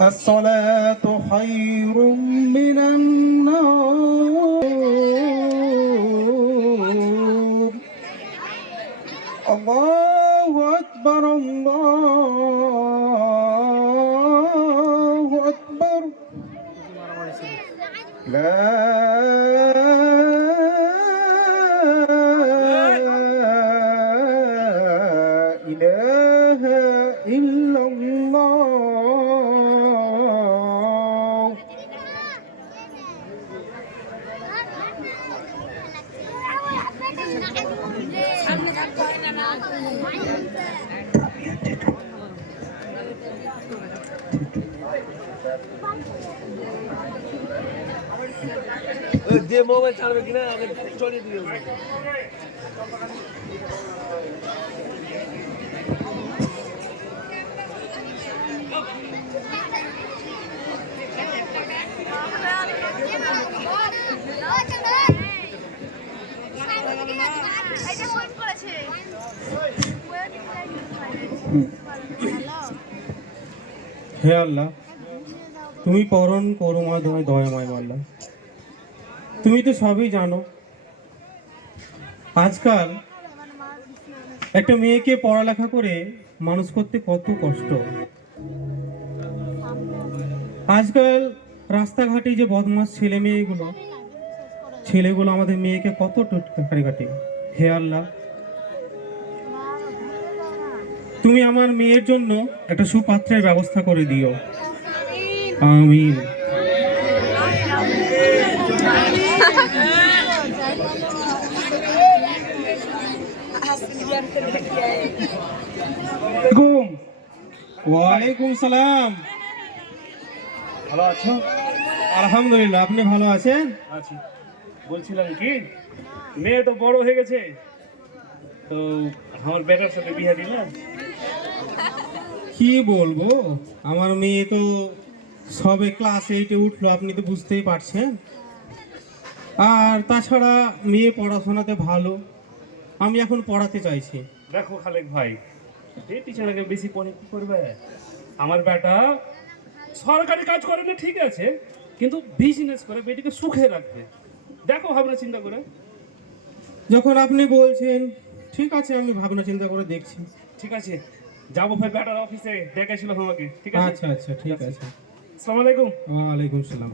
الصلاة خير من النوم. الله أكبر الله أكبر. لا إله إلا الله. যে মোবাইল চালাবে কিনা আগে চলিয়ে দিও। হে আল্লাহ, তুমি পরম করুণাময় দয়াময় আল্লাহ। তুমি তো সবই জানো। আজকাল একটা মেয়েকে পড়ালেখা করে মানুষ করতে কত কষ্ট। আজকাল রাস্তাঘাটে যে বদমাস ছেলেগুলো আমাদের মেয়েকে কত টোটকারি কাটে। হে আল্লাহ, তুমি আমার মেয়ের জন্য একটা সুপাত্রের ব্যবস্থা করে দিও। আমিন। ওয়ালাইকুম সালাম। ভালো আছো? আলহামদুলিল্লাহ, আপনি ভালো আছেন? আছি। বলছিলাম কি, মেয়ে তো বড় হয়ে গেছে, তো আমার বেটার সাথে বিয়ে দিল। কি বলবো, আমার মেয়ে তো সবে ক্লাস 8-এ উঠলো, আপনি তো বুঝতেই পারছেন। আর তাছাড়া মেয়ে পড়াশোনাতে ভালো, আমি এখন পড়াতে চাইছি। দেখো খালেক ভাই, এই টিচারকে বেশি পড়ে কি করবে? আমার বেটা সরকারি কাজ করে না ঠিক আছে, কিন্তু বিজনেস করে বেটিকে সুখে রাখবে। দেখো ভাবনা চিন্তা করে। যখন আপনি বলছেন ঠিক আছে, আমি ভাবনা চিন্তা করে দেখছি। ঠিক আছে, যাবো ভাই, বেটার অফিসে ডেকেছিল আমাকে। ঠিক আছে, আচ্ছা আচ্ছা, ঠিক আছে। আসসালামু আলাইকুম। ওয়ালাইকুম সালাম।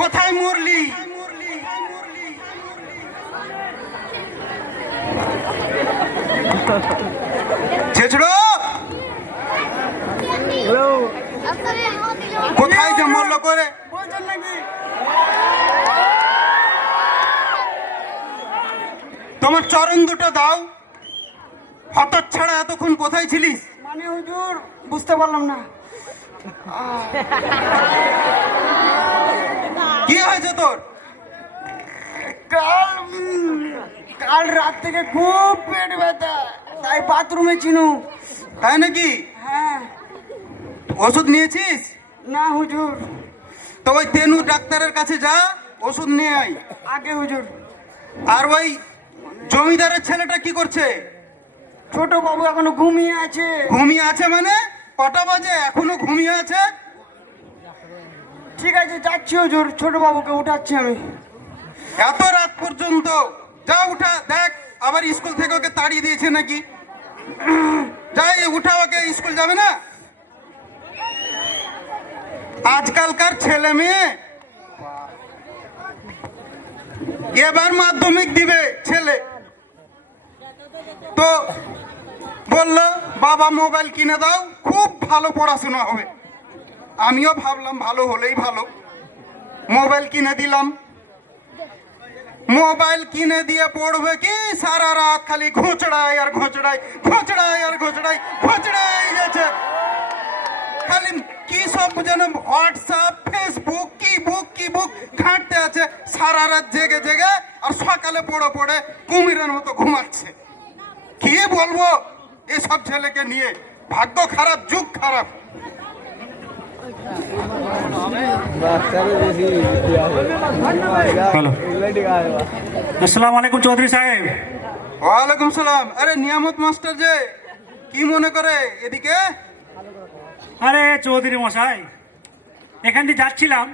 কোথায় মরলি? ছেছড়ো, কোথায় যে মরল করে বলছেন নাকি? তোমার চরণ দুটো দাও। হঠাৎ ছাড়া এতক্ষণ কোথায় ছিলিস? মানে হুজুর, বুঝতে পারলাম না। কি হয়েছে তোর? কাল রাত থেকে খুব পেট ব্যথা, তাই বাথরুমে চিনু। তাই নাকি? হ্যাঁ। ওষুধ নিয়েছিস? না হুজুর। তো ওই তেনু ডাক্তারের কাছে যা, ওষুধ নিয়ে আয় আগে হুজুর। আর ওই জমিদারের ছেলেটা কি করছে? ছোট বাবু এখনো ঘুমিয়ে আছে। ঘুমিয়ে আছে মানে? কটা বাজে, এখনো ঘুমিয়ে আছে? ঠিক আছে, যাচ্ছি হুজুর, ছোট বাবুকে উঠাচ্ছি আমি। এত রাত পর্যন্ত? যা উঠা দেখ, আবার স্কুল থেকে ওকে তাড়িয়ে দিয়েছে নাকি। যাই উঠা, ওকে স্কুল যাবে না। আজকালকার ছেলে মেয়ে, এবার মাধ্যমিক দিবে ছেলে, তো বললো বাবা মোবাইল কিনে দাও, খুব ভালো পড়াশোনা হবে। আমিও ভাবলাম ভালো হলেই ভালো, মোবাইল কিনে দিলাম। মোবাইল কিনে দিয়ে পড়বে কি, সারা রাত খালি ঘোচড়ায় আর ঘোচড়ায়, ঘোচড়ায় আর ঘোচড়ায়, ঘোচড়াই গেছে। খালি কি সব যেন হোয়াটসঅ্যাপ, ফেসবুক, কি বুক কি বুক খাটতে আছে সারা রাত জেগে জেগে, আর সকালে পড়ে পড়ে কুমিরের মতো ঘুমাচ্ছে। কি বলবো এসব ছেলেকে নিয়ে, ভাগ্য খারাপ, যুগ খারাপ। হ্যালো, আসসালামু আলাইকুম চৌধুরী সাহেব। ওয়ালাইকুম সালাম। আরে নিয়ামত মাস্টার যে, কি মনে করে এদিকে? আরে চৌধুরী মশাই, এখান দিয়ে যাচ্ছিলাম,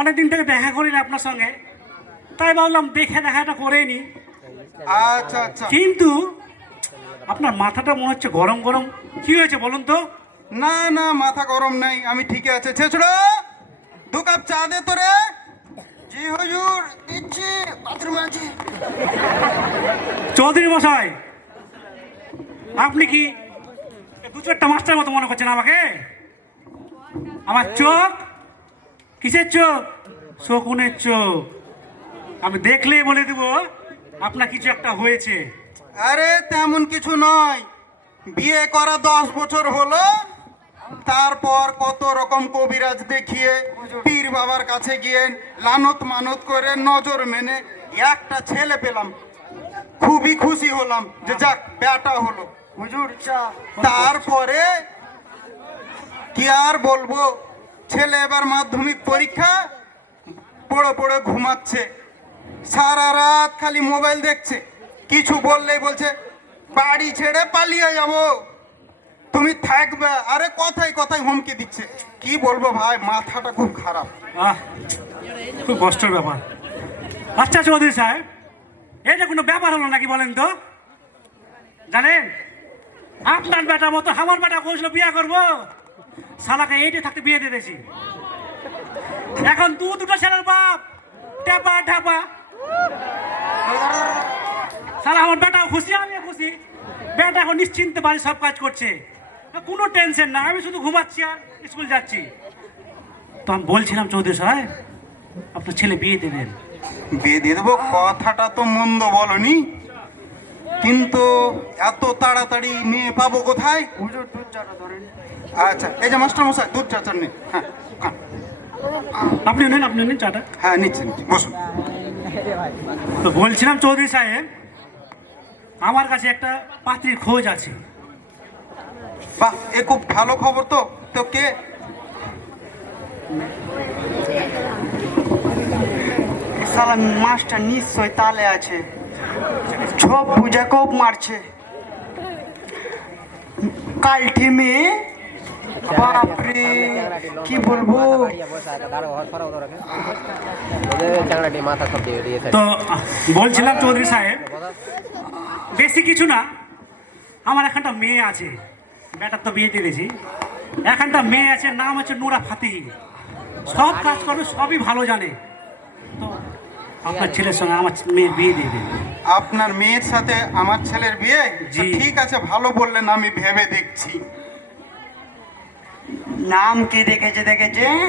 অনেকদিন থেকে দেখা করি না আপনার সঙ্গে, তাই ভাবলাম দেখাটা করেই নি। আচ্ছা আচ্ছা। কিন্তু আপনার মাথাটা মনে হচ্ছে গরম গরম, কি হয়েছে বলুন তো? না না, মাথা গরম নাই, আমি ঠিকই আছে। ছেছড়ো, 2 কাপ চা দে তো রে। জি হুজুর, দিচ্ছি, বাথরুমে আছি। চৌধুরী মশাই, আপনি কি 2-4টা মাস্টার মতো মনে করছেন আমাকে? আমার চোখ কিসের চোখ? শকুনের চোখ। আমি দেখলেই বলে দেব আপনার কিছু একটা হয়েছে। আরে তেমন কিছু নয়, বিয়ে করা 10 বছর হলো, তারপর কত রকম কবিরাজ দেখিয়ে, পীর বাবার কাছে গিয়ে লানত মানত করে নজর মেনে একটা ছেলে পেলাম। খুবই খুশি হলাম যে যাক বেটা হলো। হুজুর চা। তারপরে কি আর বলবো, ছেলে এবার মাধ্যমিক পরীক্ষা, পড়ে পড়ে ঘুমাচ্ছে, সারা রাত খালি মোবাইল দেখছে। কিছু বললেই বলছে বাড়ি ছেড়ে পালিয়ে যাব, তুমি থাকবে। আরে কথায় কথায় হুমকি দিচ্ছে। কি বলবো ভাই, মাথাটা খুব খারাপ। আহ, খুব কষ্টের ব্যাপার। আচ্ছা চৌধুরী সাহেব, এটা কোনো ব্যাপার হলো নাকি বলেন তো? জানেন, আপনার বেটার মতো আমার বেটা কইছিল বিয়ে করবো, শালাকে এইটে থাকতে বিয়ে দিয়ে দিয়েছি। এখন দুটো ছেলের বাপ, টেপা ঢাপা। শালা আমার বেটাও খুশি, আমিও খুশি। বেটা এখন নিশ্চিন্তে বাড়ি সব কাজ করছে, কোনো টেনশন না, আমি শুধু ঘুমাচ্ছি আর স্কুল যাচ্ছি। তো আমি বলছিলাম চৌধুরী সাহেব, আপনার ছেলে বিয়ে দেবেন। বিয়ে দিয়ে দেবো, কথাটা তো মন্দ বলনি, কিন্তু এত তাড়াতাড়ি মেয়ে পাবো কোথায়? হুজুর দুধ চাটা ধরেন। আচ্ছা, এই যে মাস্টার মশাই, দুধ চা চাননি? হ্যাঁ খান। আপনি নেন চাটা। হ্যাঁ নিচ্ছি নিচ্ছি, বসুন। তো বলছিলাম চৌধুরী সাহেব, আমার কাছে একটা পাত্রীর খোঁজ আছে। বাহ, এ খুব ভালো খবর। তো তো কে? সালা মাস্টার নিশ্চয় তালে আছে, সব পূজা কব মারছে। কালটি মেয়ে, বাপরে কি বলবো। তো বলছিলাম চৌধুরী সাহেব, বেশি কিছু না, আমার এখানটা মেয়ে আছে, বেটার তো বিয়ে দিয়ে দিয়েছি। এখানটা মেয়ে আছে, নাম হচ্ছে নুরা ফাতি, সব কাজ করবে, সবই ভালো জানে। তো আপনার ছেলের সঙ্গে আমার মেয়ের বিয়ে দিয়ে দেবে। আপনার মেয়ের সাথে আমার ছেলের বিয়ে? জি। ঠিক আছে, ভালো বললেন, আমি ভেবে দেখছি। নাম কি দেখেছেন?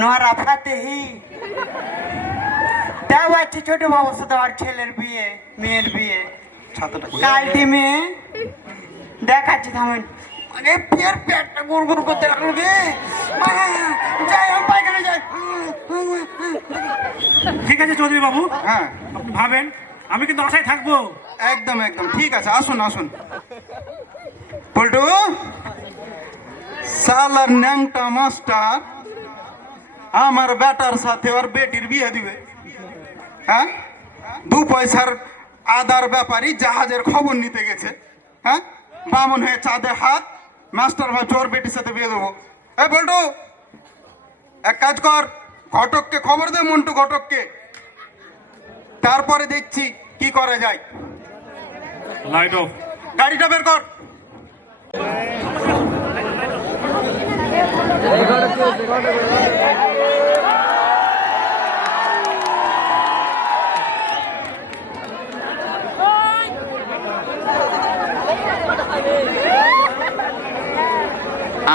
Nora Fatehi. তাও আছে ছোট বাবুর সাথে আর ছেলের বিয়ে, মেয়ের বিয়ে। ছাতাটা কই? কালটি মেয়ে দেখাচ্ছি, থামেন। আরে পেট পেটটা গুড় গুড় করতে লাগলো রে। যাই, আমি পাইখানে যাই। ঠিক আছে চৌধুরী বাবু, হ্যাঁ আপনি ভাবেন, আমি কিন্তু আশায় থাকবো। একদম একদম ঠিক আছে, আসুন আসুন। পল্টু, সালার ন্যাংটা মাস্টার আমার বেটার সাথে ওর বেটির বিয়ে দিবে। হ্যাঁ, 2 পয়সার আদার ব্যাপারী জাহাজের খবর নিতে গেছে। হ্যাঁ, বামন হয়ে চাঁদে হাত, মাস্টার ভাবছে ওর বেটির সাথে বিয়ে দেবো। এই পল্টু, এক কাজ কর, ঘটককে খবর দে, মন্টু ঘটককে, তারপরে দেখছি কি করা যায়। Light off. গাড়িটা বের কর।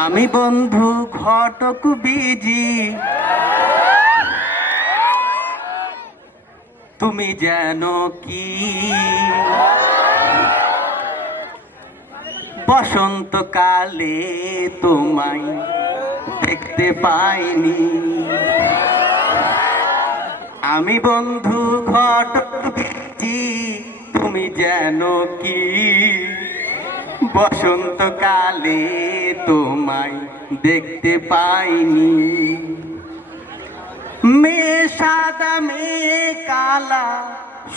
আমি বন্ধু ঘটক বিজি, তুমি জানো কি বসন্তকালে তোমায় দেখতে পাইনি। আমি বন্ধু ঘটক বিজি, তুমি যেন কি বসন্তকালে তোমায় দেখতে পাইনি। মেয়ে সাদা মেয়ে কালা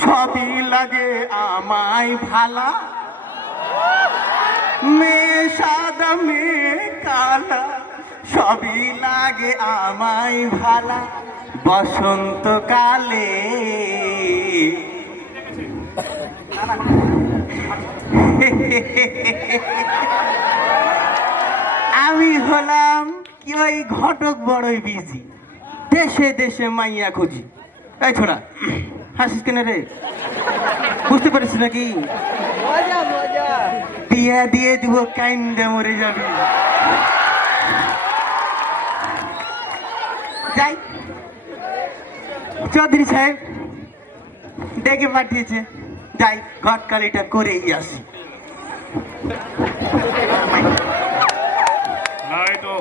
সবই লাগে আমায় ভালা। মেয়ে সাদা মেয়ে কালা সবই লাগে আমায় ভালা। বসন্তকালে আমি হলাম কি ওই ঘটক বড়ই বিজি, দেশে দেশে মাইয়া খুঁজি। এই ছোড়া হাসিস কেন রে? বুঝতে পারিস নাকি? বিয়া দিয়ে দিব কাইন্দে মরে যাবি। যাই, চৌধুরী সাহেব ডেকে পাঠিয়েছে, যাই ঘটকালিটা করেই আসি। নাই তো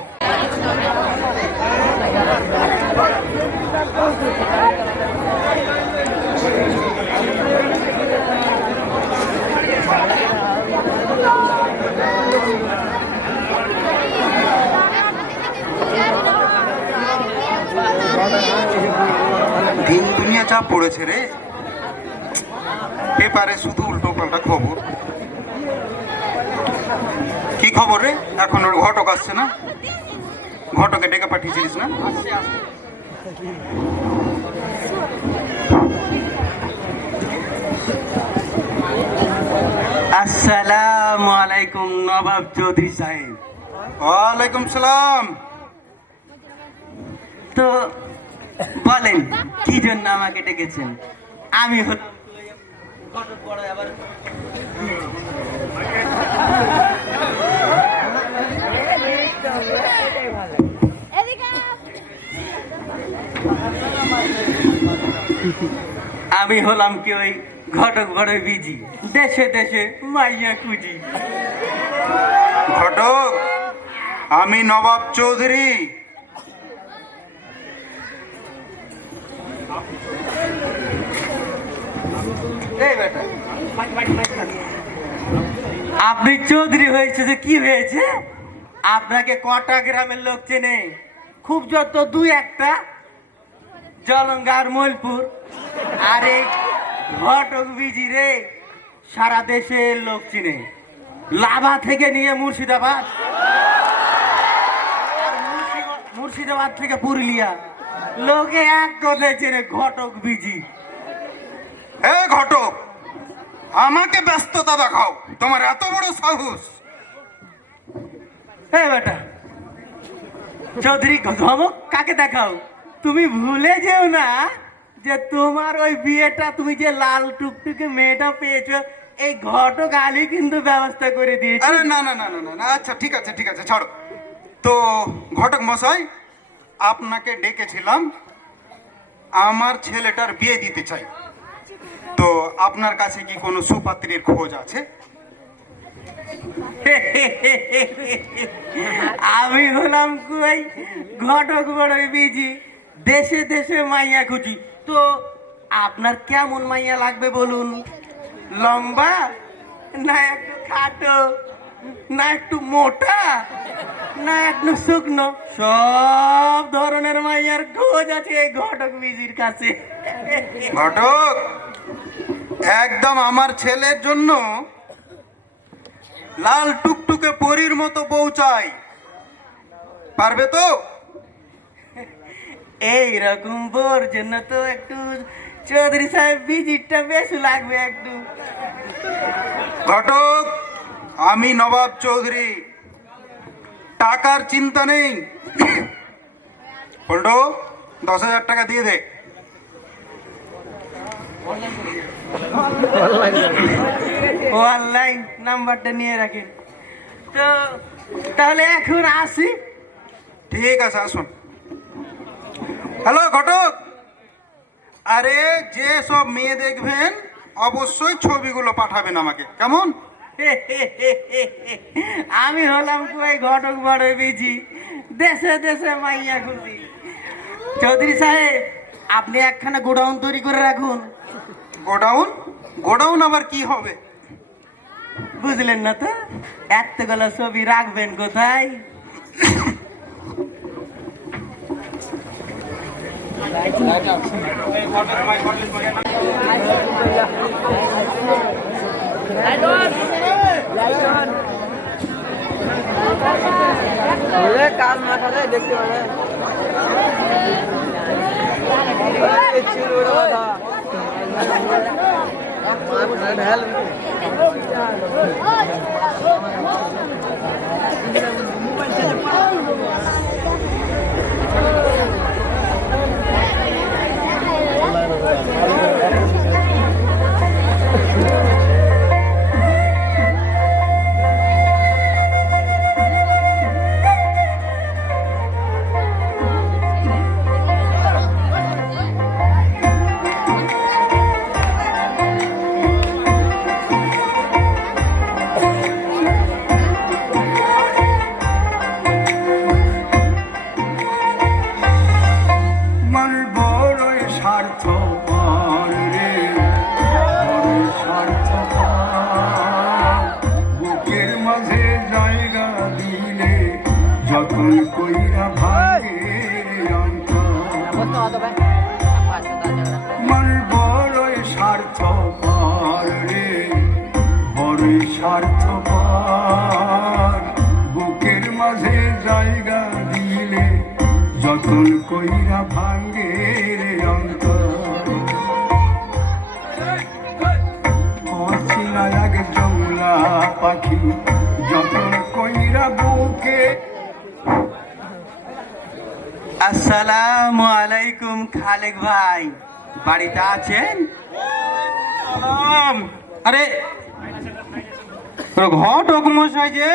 দিন দুনিয়া চাপ পড়েছে রে, পেপারে শুধু উল্টো পাল্টা খবর। কি খবর রে? এখন ওর ঘটক আসছে না? ঘটকে ডেকে পাঠিয়েছিলিস না? আসসালামু আলাইকুম নবাব চৌধুরী সাহেব। ওয়ালাইকুম সালাম। তো বলেন কি জন্য আমাকে ডেকেছেন? আমি আমি হলাম কি ওই ঘটক বড় বিজি, দেশে দেশে মাইয়া খুঁজি। ঘটক, আমি নবাব চৌধুরী। আপনি চৌধুরী হয়েছে যে কি হয়েছে? আপনাকে কটা গ্রামের লোক চেনে? খুব যত দুই একটা, জলঙ্গার মলপুর। আর এই ঘটক বিজি রে সারা দেশের লোক চিনে, লাভা থেকে নিয়ে মুর্শিদাবাদ, আর মুর্শিদাবাদ থেকে পুরুলিয়া, লোকে এক কথায় চেনে ঘটক বিজি। এ ঘটক, আমাকে ব্যস্ততা দেখাও, তোমার এত বড় সাহস? এই বেটা চৌধুরী, ধমক কাকে দেখাও? তুমি ভুলে যেও না যে তোমার ওই বিয়েটা, তুমি যে লাল টুকটুকে মেয়েটা পেয়েছো, এই ঘটক আলী কিন্তু ব্যবস্থা করে দিয়েছে। আরে না না না না না, আচ্ছা ঠিক আছে ঠিক আছে, ছাড়ো তো। ঘটক মশাই, আপনাকে ডেকেছিলাম, আমার ছেলেটার বিয়ে দিতে চাই। তো আপনার কাছে কি কোনো সুপাত্রীর খোঁজ আছে? আমি হলাম কই ঘটক বড়ই বিজি, দেশে দেশে মাইয়া খুঁজি। তো আপনার কেমন মাইয়া লাগবে বলুন? লম্বা, না একটু খাটো, না একটু মোটা, না একটু শুকনো? সব ধরনের মাইয়ার খোঁজ আছে এই ঘটক বিজির কাছে। ঘটক, একদম আমার ছেলের জন্য লাল টুকটুকে পরীর মতো বউ চাই, পারবে তো? এইরকম বউর জন্য তো একটু চৌধুরী সাহেব ভিজিটটা বেশি লাগবে একটু। ঘটক, আমি নবাব চৌধুরী, টাকার চিন্তা নেই। পল্টু, 10,000 টাকা দিয়ে দে। অনলাইন নাম্বারটা নিয়ে রাখেন তো। তাহলে এখন আসি। ঠিক আছে, আসুন। হ্যালো ঘটক, আরে যে সব মেয়ে দেখবেন অবশ্যই ছবিগুলো পাঠাবেন আমাকে, কেমন? আমি হলাম কই ঘটক বড় বিজি, দেশে দেশে মাইয়া খুঁজি। চৌধুরী সাহেব, আপনি একখানা গোডাউন তৈরি করে রাখুন। গোডাউন? গোডাউন আবার কি হবে? বুঝলেন না তো? এতগুলো ছবি রাখবেন কোথায়? কাজ না করে দেখতে পাবে মানুষ বড়ই স্বার্থপর রে, বড়ই স্বার্থপর। বুকের মাঝে জায়গা দিলে যতন কইরা ভাঙে অন্তর। মানুষ বড়ই স্বার্থপর রে, বড়ই স্বার্থপর। বুকের মাঝে জায়গা দিলে যতন কইরা ভাঙে রে অন্তর। অচিনা এক জংলা পাখি যতন কইরা বুকে। আসসালামু আলাইকুম খালেক ভাই, বাড়িতে আছেন? সালাম। আরে ঘটক মশাই যে,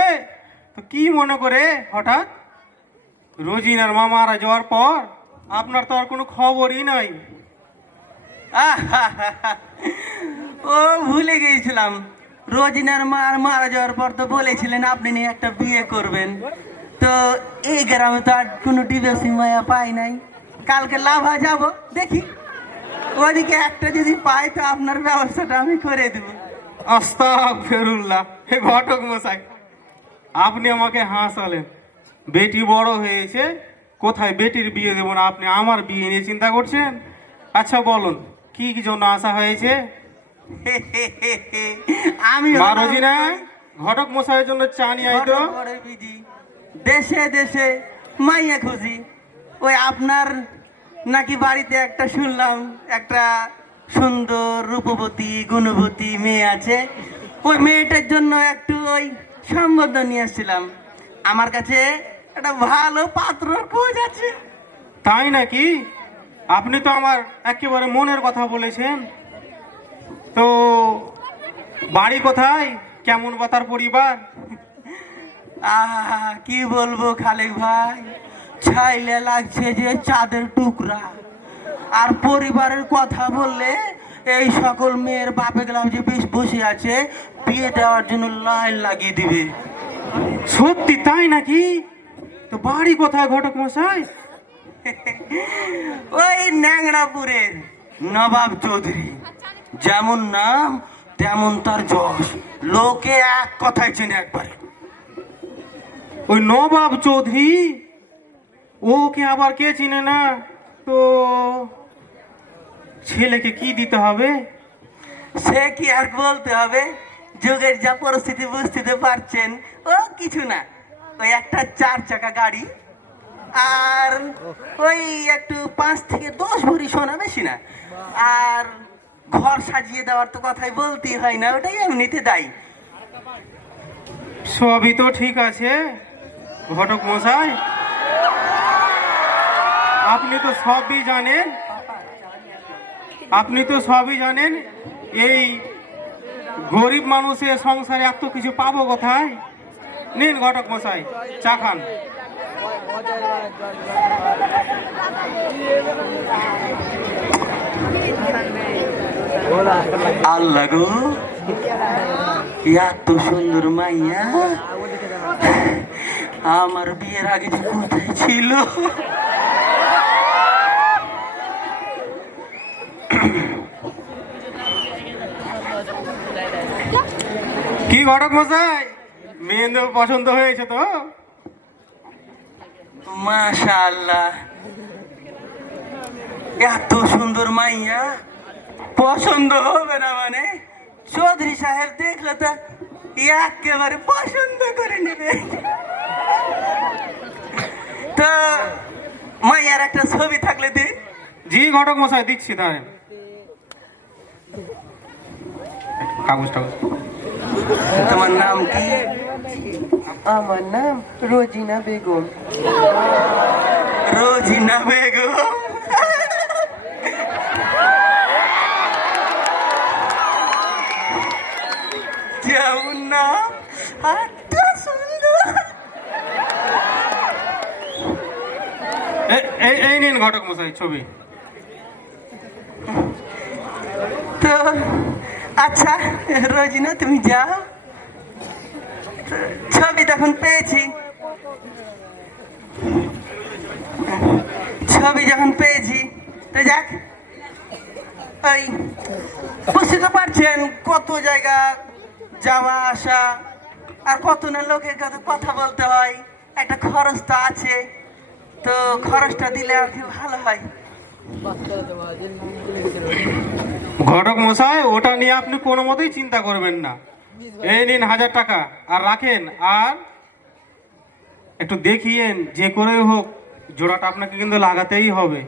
তো কি মনে করে হঠাৎ? রোজিনার মা মারা যাওয়ার পর আপনার তো আর কোনো খবরই নাই। ও ভুলে গিয়েছিলাম, রোজিনার মারা যাওয়ার পর তো বলেছিলেন আপনি নিয়ে একটা বিয়ে করবেন। তো এই গ্রামে তো আর কোনো ডিভোর্সি মায়া পাই নাই। কালকে লাভা যাব, দেখি ওদিকে একটা যদি পাই তো আপনার ব্যবস্থাটা আমি করে দেবো। আস্তাগফিরুল্লাহ। হে ঘটক মশাই, আপনি আমাকে হাসালেন। বেটি বড় হয়েছে, কোথায় বেটির বিয়ে দেবো না, আপনি আমার বিয়ে নিয়ে চিন্তা করছেন? আচ্ছা বলুন, কি কি জন্য আসা হয়েছে? আমি মা রোজিনা, ঘটক মশাইয়ের জন্য চা নিয়ে আই তো। দেশে দেশে মাইয়া খুঁজি। ওই আপনার নাকি বাড়িতে একটা শুনলাম একটা সুন্দর রূপবতী গুণবতী মেয়ে আছে, ওই মেয়েটার জন্য একটু ওই সম্বোধন নিয়ে আসছিলাম। আমার কাছে একটা ভালো পাত্র খোঁজ আছে। তাই নাকি? আপনি তো আমার একেবারে মনের কথা বলেছেন। তো বাড়ি কোথায়, কেমন কথার পরিবার? কি বলবো খালেক ভাই, ছাইলে লাগছে যে চাঁদের টুকরা। আর পরিবারের কথা বললে এই সকল মেয়ের বাপে গেলাম যে বেশ বসে আছে, বিয়ে দেওয়ার জন্য লাইন লাগিয়ে দিবে। সত্যি তাই নাকি? তো বাড়ি কোথায় ঘটক মশাই? ওই ন্যাংরাপুরের নবাব চৌধুরী, যেমন নাম তেমন তার যশ, লোকে এক কথায় চেনে একবারে। ওই নবাব চৌধুরী, ওকে আবার কে চিনে না? তো ছেলেকে কি দিতে হবে? সে কি আর বলতে হবে, যুগের যা পরিস্থিতি বুঝতে পারছেন। ও কিছু না, ওই একটা 4 চাকা গাড়ি আর ওই একটু 5 থেকে 10 ভরি সোনা, বেশি না। আর ঘর সাজিয়ে দেওয়ার তো কথাই বলতেই হয় না, ওটাই এমনিতে দায়ী। সবই তো ঠিক আছে ঘটক মশাই, আপনি তো সবই জানেন। আপনি তো সবই জানেন, এই গরিব মানুষের সংসারে এত কিছু পাবো কোথায়? নিন ঘটক মশাই, চা খান। আল্লাহ গো, এত সুন্দর মাইয়া আমার বিয়ের আগে যে কোথায় ছিল? কি ঘটক মশাই, মেয়ে তো পছন্দ হয়েছে তো? মাশাআল্লাহ, এত সুন্দর মাইয়া পছন্দ হবে না মানে? চৌধুরী সাহেব দেখলে তো একেবারে পছন্দ করে নেবে। তো মাইয়ার একটা ছবি থাকলে দিন। জি ঘটক মশাই, দিচ্ছি তাই। কাগজ টাগজ। তোমার নাম কি? আমার নাম রোজিনা বেগম। রোজিনা বেগম, যেমন নাম এত সুন্দর। এই নিন ঘটক মশাই ছবি। তো আচ্ছা রোজিনা, তুমি যাও। ছবি তখন পেয়েছি, ছবি যখন পেয়েছি তো যাক। ওই বুঝতে তো পারছেন কত জায়গা যাওয়া আসা, আর কত না লোকের কাছে কথা বলতে হয়, একটা খরচ তো আছে। তো খরচটা দিলে আর কি ভালো হয়। ঘটক মশাই, ওটা নিয়ে আপনি কোনো মতেই চিন্তা করবেন না। এই নিন 1000 টাকা আর রাখেন। আর একটু দেখিয়েন, যে করেই হোক জোড়াটা আপনাকে কিন্তু লাগাতেই হবে।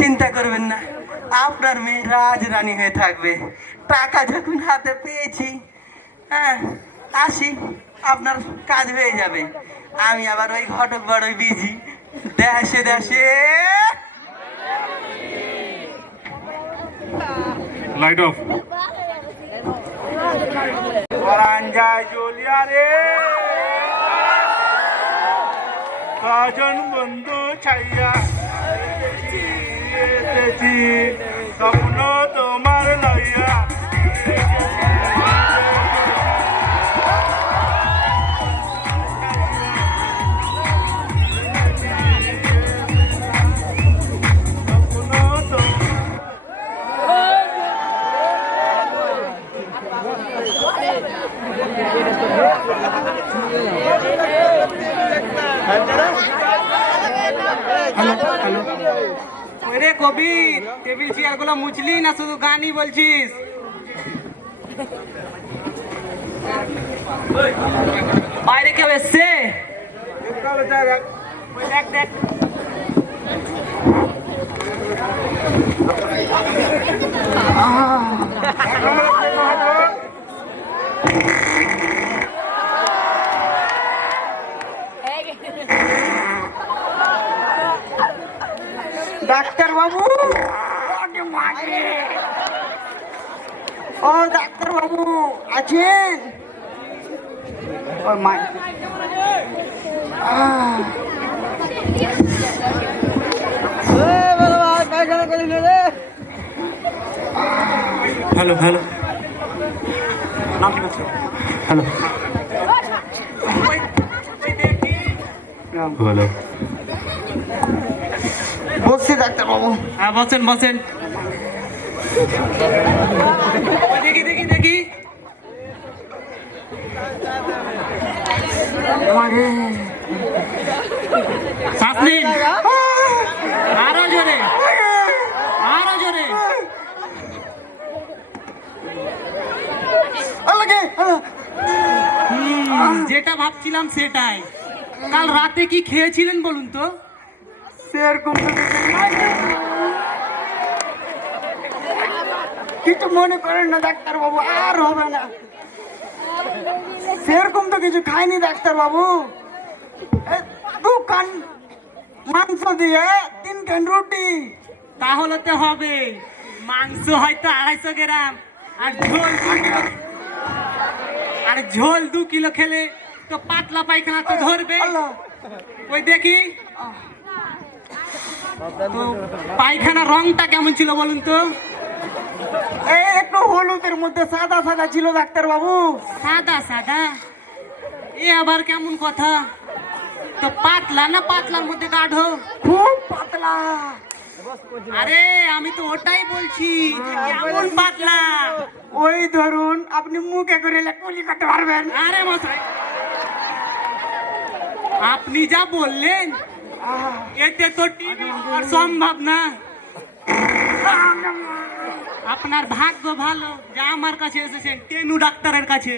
চিন্তা করবেন না, আপনার মেয়ে রাজরানী হয়ে থাকবে। টাকা যখন হাতে পেয়েছি, হ্যাঁ আসি, আপনার কাজ হয়ে যাবে। আমি আবার ওই ঘটক বড়ই বিজি, দেশে দেশে। Light off. যায় জ্বলিয়া রে, কাজন বন্ধু ছাইয়া এসেছি, স্বপ্ন তোমার লইয়া। রে কবির, টেবিল চেয়ার গুলো মুছলি না শুধু গানই বলছিস? বাইরে কেউ এসছে? দেখ দেখ। ডাক্তার বাবু, ও ডাক্তার বাবু আছেন? হ্যালো হ্যালো, নাম কি বলছো? হ্যালো হ্যালো, বসছি ডাক্তার বাবু। হ্যাঁ বসেন বসেন। দেখি দেখি দেখি। শ্বাস নিন, আরো জোরে, আরো জোরে। যেটা ভাবছিলাম সেটাই। কাল রাতে কি খেয়েছিলেন বলুন তো? সেরকম কিছু মনে করেন না ডাক্তার বাবু, আর হবে না। সেরকম তো কিছু খাইনি ডাক্তার বাবু। 2 কান মাংস দিয়ে 3 কান রুটি। তাহলে তো হবে। মাংস হয়তো 250 গ্রাম, আর ঝোল 2 কিলো খেলে তো পাতলা পায়খানা তো ধরবে। ওই দেখি তো পায়খানা রংটা কেমন ছিল বলুন তো? একটু হলুদের মধ্যে সাদা সাদা ছিল ডাক্তার বাবু। সাদা সাদা? এ আবার কেমন কথা? তো পাতলা না পাতলার মধ্যে গাঢ়? খুব পাতলা। আরে আমি তো ওটাই বলছি যে কেমন পাতলা। ওই ধরুন আপনি মুখে করে কুলি করতে পারবেন। আরে মশাই, আপনি যা বললেন এতে তো টিভি হওয়ার সম্ভব না। আপনার ভাগ্য ভালো যে আমার কাছে এসেছেন, টেনু ডাক্তারের কাছে।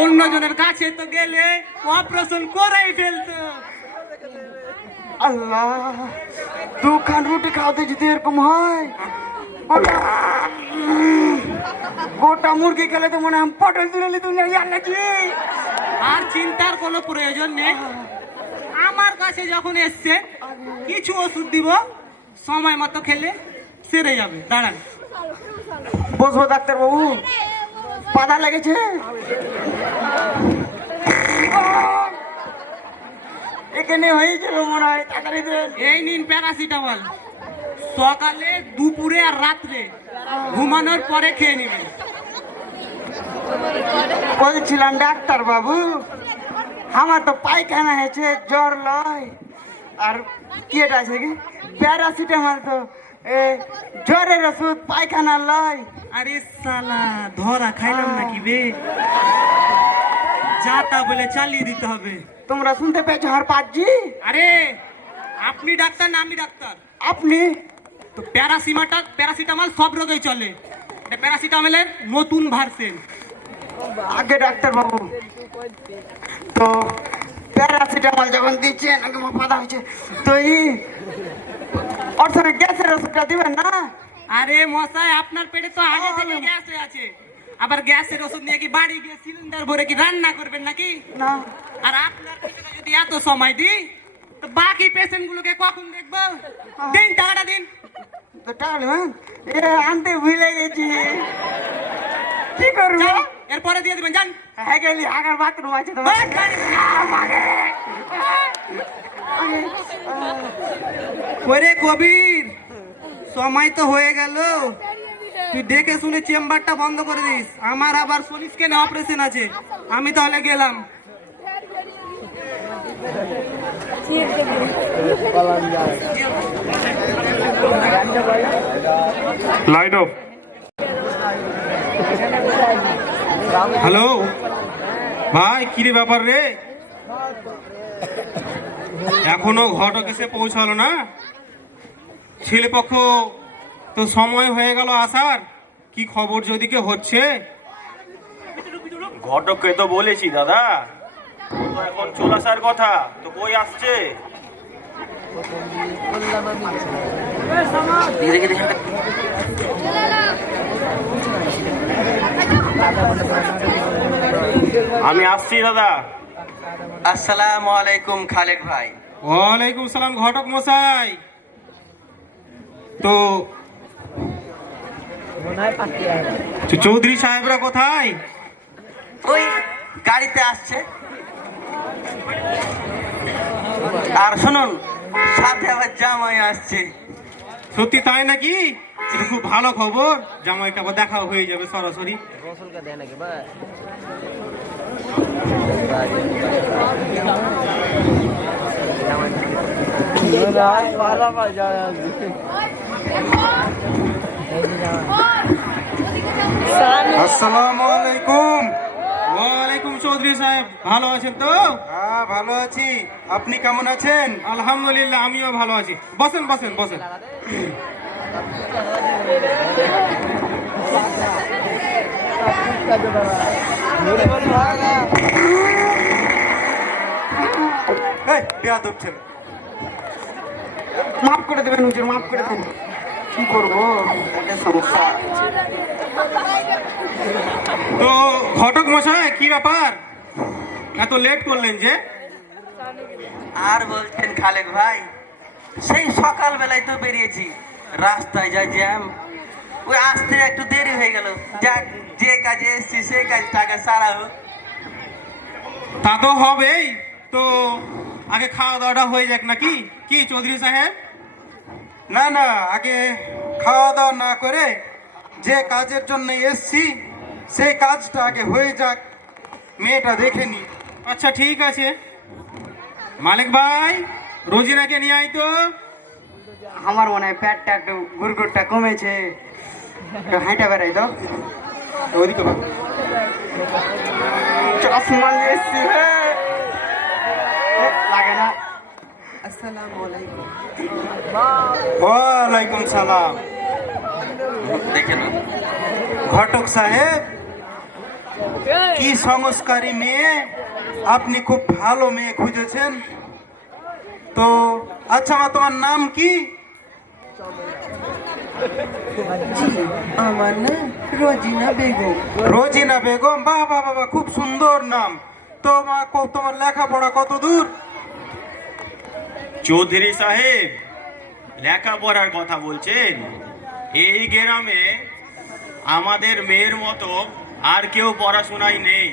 অন্যজনের কাছে তো গেলে অপারেশন করেই ফেলতো। আল্লাহ, দোকান রুটি খাওয়াতে যদি এরকম হয়, গোটা মুরগি খেলে তো মনে হয় পটল তুলে নিতে নাকি। আর চিন্তার কোনো প্রয়োজন নেই। আমার কাছে যখন এসছে কিছু ওষুধ দিব, সময় মতো খেলে সেরে যাবে। দাঁড়ান, বসবো ডাক্তার বাবু, পাতা লেগেছে। এখানে হয়ে যাবে মনে হয়, তাড়াতাড়ি দেন। এই নিন প্যারাসিটামল, সকালে দুপুরে আর রাত্রে ঘুমানোর পরে খেয়ে নেবেন। বলছিলাম ডাক্তার বাবু, আমার তো পায়খানা হয়েছে, জ্বর লয়, আর কি এটা আছে কি প্যারাসিটামল, তো জ্বরের ওষুধ, পায়খানা লয়। আরে সালা, ধরা খাইলাম নাকি বে? যা তা বলে চালিয়ে দিতে হবে। তোমরা শুনতে পেয়েছো আর পাচ্ছি? আরে আপনি ডাক্তার না আমি ডাক্তার? আপনি তো প্যারাসিটামল সব রোগেই চলে। এটা প্যারাসিটামলের নতুন ভার্সন। আগে ডাক্তার বাবু, তো প্যারাসিটামল যখন দিচ্ছেন, আগে আমার পাতা হয়েছে, তো ওর সঙ্গে গ্যাসের ওষুধটা দিবেন না? আরে মশাই, আপনার পেটে তো আগে থেকে গ্যাস হয়ে আছে, আবার গ্যাসের ওষুধ নিয়ে কি বাড়ি গিয়ে সিলিন্ডার ভরে কি রান্না করবেন নাকি? না। আর আপনার পেছনে যদি এত সময় দিই, তো বাকি পেশেন্ট গুলোকে কখন দেখবো? দিন, টাকাটা দিন। তো তাহলে আনতে ভুলে গেছি, কি করবো? যান, এরপরে দিয়ে দেবেন, যান। হ্যাঁ গেলি, আগার বাথরুম আছে তোমার। ওরে কবির, সময় তো হয়ে গেল, তুই দেখে শুনে চেম্বারটা বন্ধ করে দিস। আমার আবার শরীর স্ক্যানে অপারেশন আছে, আমি তাহলে গেলাম। Light off. হ্যালো ভাই, কিরে ব্যাপার রে? এখনো ঘটক এসে পৌঁছালো না? ছেলেপক্ষ তো সময় হয়ে গেল আসার, কি খবর যদি কে হচ্ছে? ঘটককে তো বলেছি দাদা, ও তো এখন চলে আসার কথা, তো কই আসছে? আমি আসছি দাদা। আসসালামু আলাইকুম খালেক ভাই। ওয়ালাইকুম সালাম ঘটক মশাই। তো চৌধুরী সাহেবরা কোথায়? ওই গাড়িতে আসছে। আর শুনুন, সাথে আবার জামাই আসছে। সত্যি তাই নাকি? এটা খুব ভালো খবর, জামাইকে আবার দেখা হয়ে যাবে সরাসরি। আসসালামু আলাইকুম। ওয়ালাইকুম চৌধুরী সাহেব, ভালো আছেন তো? হ্যাঁ ভালো আছি, আপনি কেমন আছেন? আলহামদুলিল্লাহ, আমিও ভালো আছি। বসেন বসেন বসেন। বেয়াদব ছেলে, মাফ করে দেবেন হুজুর, মাফ করে দেবেন। কি করবো, একটা সমস্যা। তো ঘটক মশাই, কি ব্যাপার এত লেট করলেন যে? আর বলছেন খালেক ভাই, সেই সকাল বেলায় তো বেরিয়েছি, রাস্তায় যা জ্যাম, ওই আসতে একটু দেরি হয়ে গেল। যাক, যে কাজে এসেছি সেই কাজটাকে সারা হোক। তা তো হবেই, তো আগে খাওয়া দাওয়াটা হয়ে যাক নাকি? কি চৌধুরী সাহেব? না না, আগে খাওয়া দাওয়া না করে যে কাজের জন্য এসছি সেই কাজটা আগে হয়ে যাক, মেয়েটা দেখে নি। আচ্ছা ঠিক আছে, মালিক ভাই রোজিনাকে নিয়ে আয় তো। আমার মনে হয় পেটটা একটু গুড়গুড়টা কমেছে, একটু হাঁটা বেড়াই তো। ওইদিকে বাবা। চশমা নিয়ে এসছি, লাগে না। ওয়ালাইকুম সালাম। ঘটক সাহেব, কি সংস্কারী মেয়ে, আপনি খুব ভালো মেয়ে খুঁজেছেন। তো আচ্ছা মা, তোমার নাম কি? আমার না রোজিনা বেগম। রোজিনা বেগম, বাহ বাহ বাহ, খুব সুন্দর নাম। তো মা, তোমার লেখাপড়া কত দূর? চৌধুরী সাহেব, লেখাপড়ার কথা বলছেন? এই গ্রামে আমাদের মেয়ের মতো আর কেউ পড়াশোনায় নেই।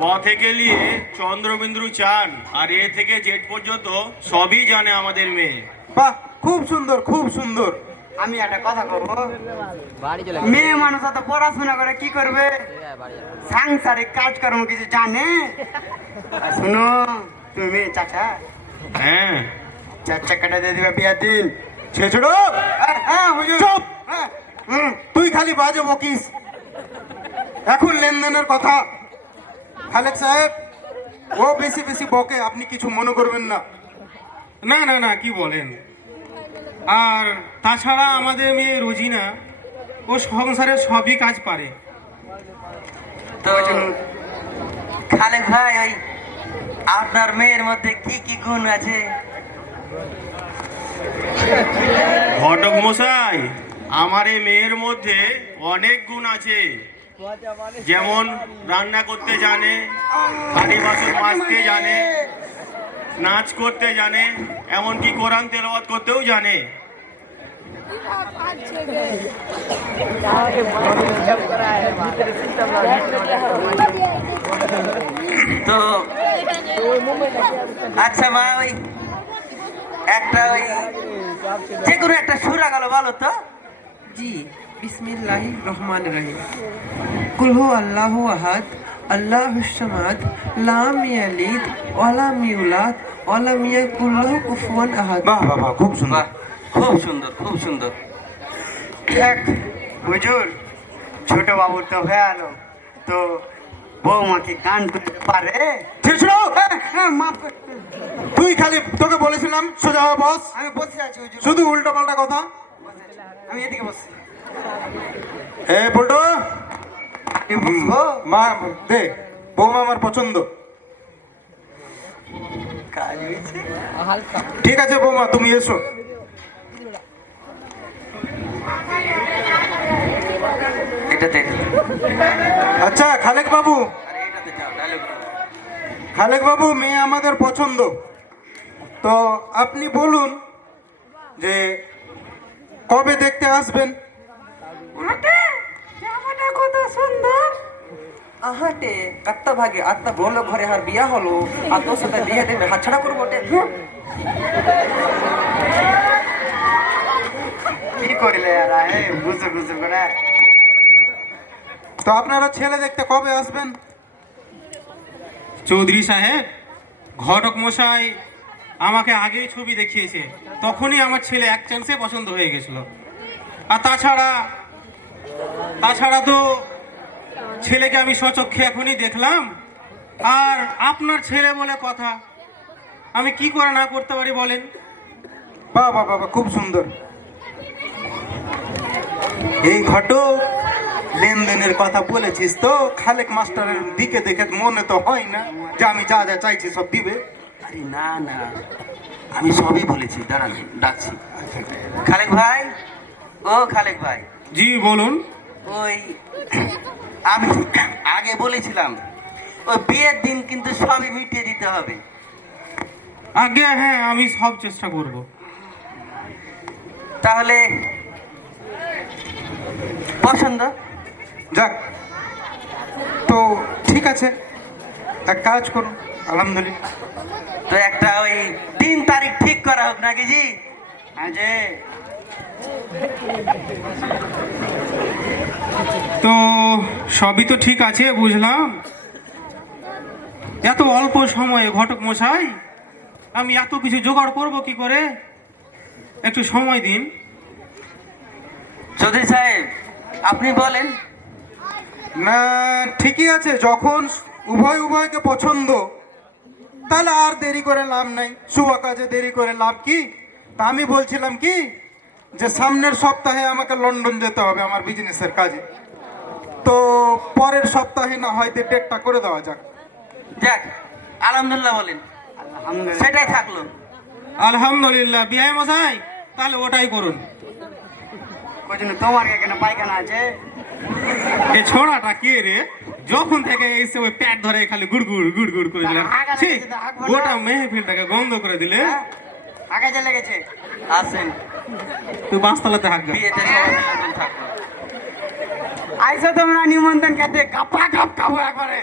ক থেকে নিয়ে চন্দ্রবিন্দু চান আর এ থেকে জেড পর্যন্ত সবই জানে আমাদের মেয়ে। বাহ, খুব সুন্দর, খুব সুন্দর। আমি একটা কথা বলবো, মেয়ে মানুষ এত পড়াশোনা করে কি করবে? সাংসারিক কাজকর্ম কিছু জানে? আর শুনো, তুমি চাচা, হ্যাঁ, চার চাকাটা দিয়ে দিবে বিয়ার দিন। ছেছড়ো, হ্যাঁ হুজুর। চুপ। হ্যাঁ, তুই খালি বাজে বকিস। এখন লেনদেনের কথা। খালেক সাহেব, ও বেশি বেশি বকে, আপনি কিছু মনে করবেন না। না না না, কি বলেন। আর তাছাড়া আমাদের মেয়ে রোজিনা, ও সংসারের সবই কাজ পারে। তো খালেক ভাই, ওই আপনার মেয়ের মধ্যে কি কি গুণ আছে? ঘটক মশাই, আমার এই মেয়ের মধ্যে অনেক গুণ আছে। যেমন রান্না করতে জানে, হাঁড়ি বাসন মাজতে জানে, নাচ করতে জানে, এমনকি কোরআন তেলাওয়াত করতেও জানে। তো আচ্ছা মা, ওই একটা ওই যে কোনো একটা সুরা গেল বলো তো। জি, বিসমিল্লাহির রহমানির রহিম। কুল হু আল্লাহু আহাদ, আল্লাহুস সামাদ, লাম ইয়ালিদ ওয়া লাম ইউলাদ ওয়া লাম ইয়াকুল লাহু কুফুয়ান আহাদ। বাহ বাহ বাহ, খুব সুন্দর। বাহ, খুব সুন্দর, খুব সুন্দর। দেখ হুজুর, ছোট বাবুর তো হয়ে আলো, তো বৌমাকে গান করতে পারে? ছেছড়ো, হ্যাঁ, মাফ করতে। তুই খালি, তোকে বলেছিলাম সোজা হয়ে বস, আমি বসে আছি হুজুর, শুধু উল্টো পাল্টা কথা। আমি এদিকে বসছি। এ পল্টু, আমি বসবো? মা দে, বৌমা আমার পছন্দ। কাজ হয়েছে। ঠিক আছে বৌমা, তুমি এসো। এটাতে, আচ্ছা খালেক বাবু, আরে এটাতে যাও, ডায়লগ। খালেক বাবু, মেয়ে আমাদের পছন্দ। তো আপনি বলুন যে কবে দেখতে আসবেন? কত সুন্দর। আহাটে আত্মা ভাগে আত্মা বলো, ঘরে হার বিয়া হলো, আর তোর সাথে বিয়ে দেবে হাতছাড়া করবো ওটে। কি করিলে আর বুঝো বুঝো করে। তো আপনারা ছেলে দেখতে কবে আসবেন? চৌধুরী সাহেব, ঘটক মশাই আমাকে আগেই ছবি দেখিয়েছে, তখনই আমার ছেলে এক চান্সে পছন্দ হয়ে গেছিল। আর তাছাড়া তো ছেলেকে আমি স্বচক্ষে এখনই দেখলাম। আর আপনার ছেলে বলে কথা, আমি কি করে না করতে পারি বলেন? বাহ বাহ বাহ, খুব সুন্দর। এই ঘটক, লেনদেনের কথা বলেছিস তো, খালেক মাস্টারের দিকে দেখে মনে তো হয় না যে আমি যা যা চাইছি সব দিবে। আরে না না, আমি সবই বলেছি, দাঁড়ান ডাকছি। খালেক ভাই, ও খালেক ভাই। জি বলুন। ওই আমি আগে বলেছিলাম, ওই বিয়ের দিন কিন্তু সবই মিটিয়ে দিতে হবে। আগে হ্যাঁ, আমি সব চেষ্টা করব। তাহলে পছন্দ? যাক, তো ঠিক আছে, এক কাজ করুন। আলহামদুলিল্লাহ। তো একটা ওই 3 তারিখ ঠিক করা হোক নাকি জি? হ্যাঁ যে তো সবই তো ঠিক আছে, বুঝলাম। এত অল্প সময়ে ঘটক মশাই, আমি এত কিছু জোগাড় করব কি করে? একটু সময় দিন। চৌধুরী সাহেব আপনি বলেন। না ঠিকই আছে, যখন উভয়কে পছন্দ তাহলে আর দেরি করে লাভ নাই, শুভ কাজে দেরি করে লাভ কি। তা আমি বলছিলাম কি যে সামনের সপ্তাহে আমাকে লন্ডন যেতে হবে আমার বিজনেসের কাজে, তো পরের সপ্তাহে না হয়তো ডেটটা করে দেওয়া যাক। যাক আলহামদুলিল্লাহ বলেন, সেটাই থাকলো। আলহামদুলিল্লাহ বিআই মশাই, তাহলে ওটাই করুন। তোমার এখানে পায়খানা আছে? এই ছোড়াটা কে রে, যখন থেকে এসে ওই প্যাট ধরে খালি গুড়গুড় গুড়গুড় করে দিলেন, গোটা মেহফিলটাকে বন্ধ করে দিলে। আগে চলে গেছে, আসেন তুই বাসতলাতে হাঁক যা। বিয়েতে সবাই নিমন্ত্রণ থাকলো। আইসো তোমরা নিমন্ত্রণ খেতে, কাপা কাপ খাবো একবারে।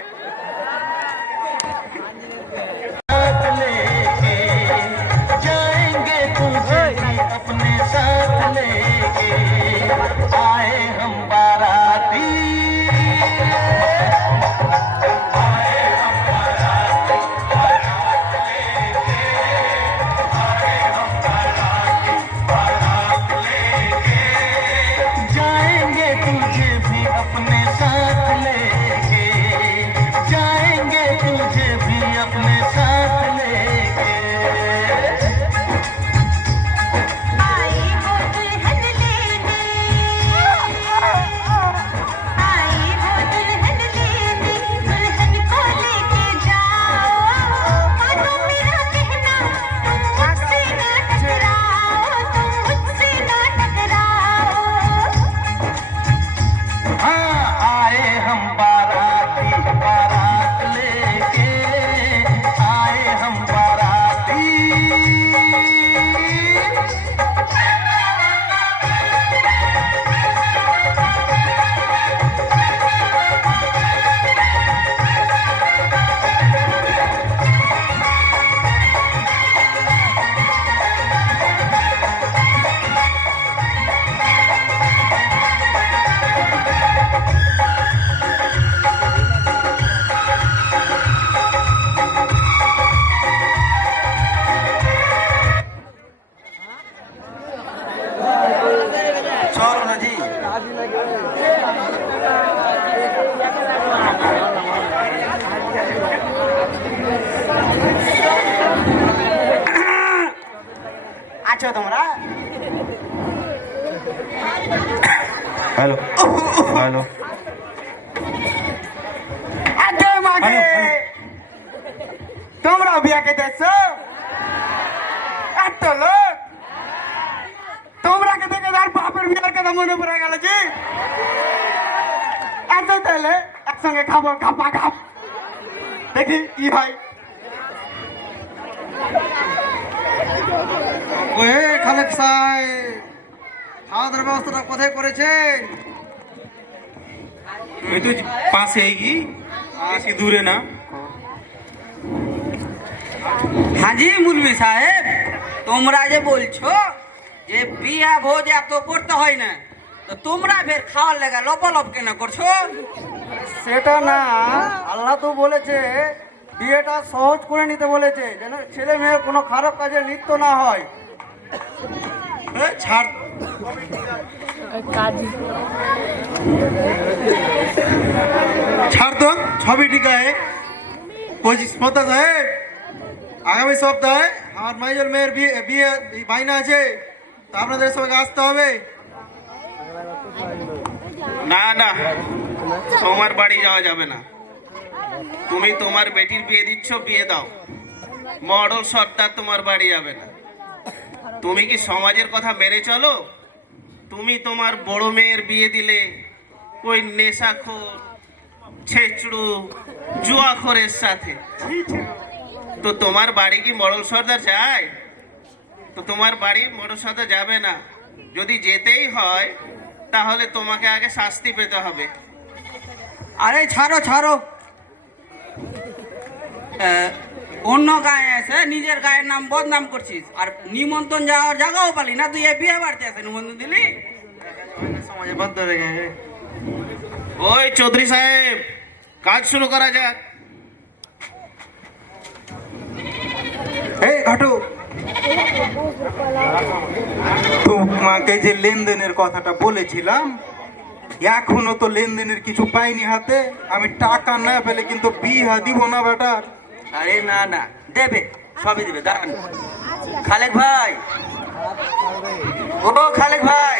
চলো না জি। আছো তোমরা? হ্যালো হ্যালো তোমরা বিয়াকে দেখছো? এত লোক তোমরা কে দেখে তার বাপের বিয়ার কথা মনে পড়ে গেল জি। এত তাহলে একসঙ্গে খাবো, খাপা খাপ, দেখি কি হয়। ওয়ে খালেক সাহেব, খাওয়া দাওয়ার ব্যবস্থাটা কোথায় করেছেন? আমি তো পাশে কি বেশি দূরে না। হাজি মুলবি সাহেব, তোমরা যে বলছো যে বিয়া ভোজ এত করতে হয় না, তো তোমরা ফের খাওয়ার লেগে লপলপ কেন করছো? সেটা না, আল্লাহ তো বলেছে বিয়েটা সহজ করে নিতে বলেছে, যেন ছেলে মেয়ে কোনো খারাপ কাজে লিপ্ত না হয়। ছাড়, ছাড় তো, সবই ঠিক আছে। স্পর্ধা সাহেব, আগামী সপ্তাহে আমার মাইজল মেয়ের বিয়ে বাইনা আছে, তো আপনাদের সবাইকে আসতে হবে। না না, তোমার বাড়ি যাওয়া যাবে না। তুমি তোমার বেটির বিয়ে দিচ্ছ, বিয়ে দাও। মডেল সর্দার তোমার বাড়ি যাবে না। তুমি কি সমাজের কথা মেনে চলো? তুমি তোমার বড় মেয়ের বিয়ে দিলে ওই নেশাখোর, ছেচড়ু, জুয়াখোরের সাথে। তো তোমার বাড়ি কি মডেল সর্দার যায়? তো তোমার বাড়ি মডেল সর্দার যাবে না। যদি যেতেই হয় তাহলে তোমাকে আগে শাস্তি পেতে হবে। আরে ছাড়ো ছাড়ো, অন্য গায়ে এসে নিজের গায়ের নাম বদনাম করছিস, আর নিমন্ত্রণ যাওয়ার জায়গাও পালি না। তুই বিয়ে বাড়তে আসে নিমন্ত্রণ দিলি? সমাজে বাধ্য হয়ে গেছে। ওই চৌধুরী সাহেব, কাজ শুরু করা যাক। এই ঘাটু, তোমাকে যে লেনদেনের কথাটা বলেছিলাম, এখনো তো লেনদেনের কিছু পাইনি হাতে। আমি টাকা না পেলে কিন্তু বিহা দিব না বেটার। আরে না না, দেবে, সবই দেবে, দাঁড়ান। খালেক ভাই, ও খালেক ভাই,